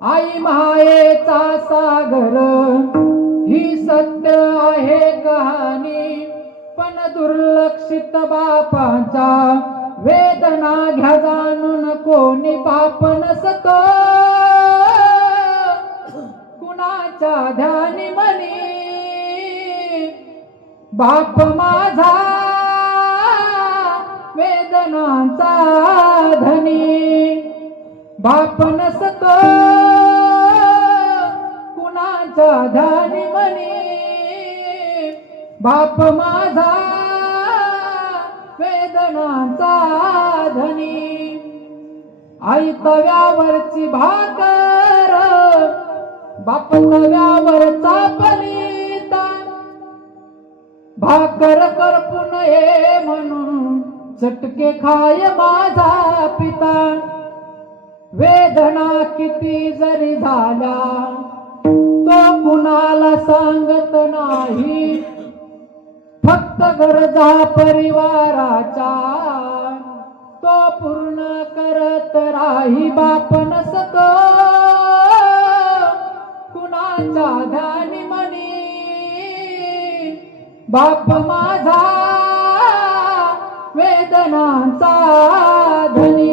आई मायेचा सागर ही सत्य आहे कहाणी, पण दुर्लक्षित बापांच्या वेदना घ्या जाणून, कोणी बाप नसतो कुणाच्या ध्यानी मनी. बाप माझा वेदनांचा धनी, बाप नसतो कुणाच्या ध्यानी मनी. बाप माझा वेदनांचा धनी. आई तव्यावरची भाकर, बाप तव्यावरचा पलिता. भाकर करपून ये म्हणून चटके खाय माझा पिता. वेदना किती जरी झाल्या तो कुणाला सांगत नाही, फक्त गरजा परिवाराच्या तो पूर्ण करत राही. बाप नसतो कुणाच्या ध्यानी मनी, बाप माझा वेदनांचा धनी.